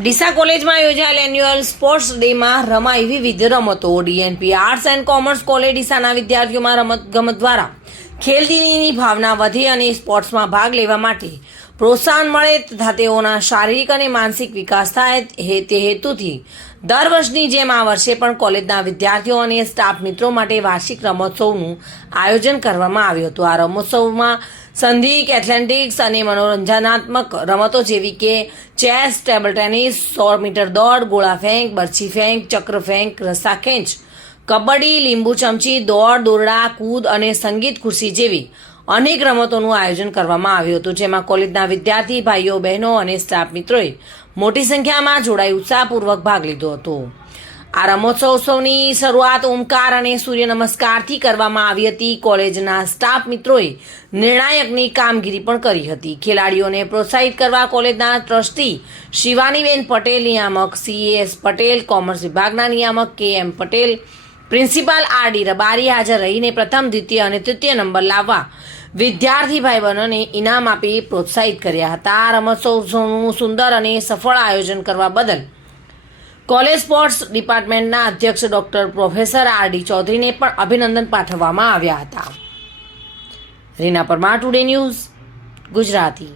ડીસા કોલેજમાં યોજાયેલ annual sports ડેમાં રમાઈ વિવિધ રમતો। DNP arts and commerce college ડીસાના વિદ્યાર્થીઓમાં રમતગમત દ્વારા ખેલદિલીની ભાવના વધે અને સ્પોર્ટ્સમાં ભાગ લેવા માટે પ્રોત્સાહન મળે તથા તેઓના શારીરિક અને માનસિક વિકાસ થાય તે હેતુથી દર વર્ષની જેમ આ વર્ષે પણ કોલેજના વિદ્યાર્થીઓ અને સ્ટાફ મિત્રો માટે વાર્ષિક રમોત્સવનું આયોજન કરવામાં આવ્યું હતું। આ રમોત્સવમાં સંધિક, એથ્લેટિક્સ અને મનોરંજનાત્મક રમતો જેવી કે ચેસ, ટેબલ ટેનિસ, 100 મીટર દોડ, ગોળા ફેંક, બરછી ફેંક, ચક્ર ફેંક, રસ્સા ખેંચ, કબડ્ડી, લીંબુ ચમચી, દોડ, દોરડા, કૂદ અને સંગીત ખુરશી જેવી અનેક રમતોનું આયોજન કરવામાં આવ્યું હતું, જેમાં કોલેજના વિદ્યાર્થી ભાઈઓ બહેનો અને સ્ટાફ મિત્રોએ મોટી સંખ્યામાં જોડાઈ ઉત્સાહપૂર્વક ભાગ લીધો હતો। આ રમોત્સવની શરૂઆત ઓમકાર અને સૂર્ય નમસ્કારથી કરવામાં આવી હતી। કોલેજના સ્ટાફ મિત્રોએ નિર્ણાયકની કામગીરી પણ કરી હતી। ખેલાડીઓને પ્રોત્સાહિત કરવા કોલેજના ટ્રસ્ટી શિવાનીબેન પટેલ, નિયામક CAS પટેલ, કોમર્સ વિભાગના નિયામક KM Patel, principal RD Rabari હાજર રહીને પ્રથમ, દ્વિતીય અને તૃતીય નંબર લાવવા વિદ્યાર્થી ભાઈ બહેનોને ઇનામ આપી પ્રોત્સાહિત કર્યા હતા। આ રમોત્સવનું સુંદર અને સફળ આયોજન કરવા બદલ કોલેજ સ્પોર્ટ્સ ડિપાર્ટમેન્ટના અધ્યક્ષ ડોક્ટર પ્રોફેસર RD ચૌધરીને પણ અભિનંદન પાઠવવામાં આવ્યા હતા। Reena Parmar, today news, Gujarati.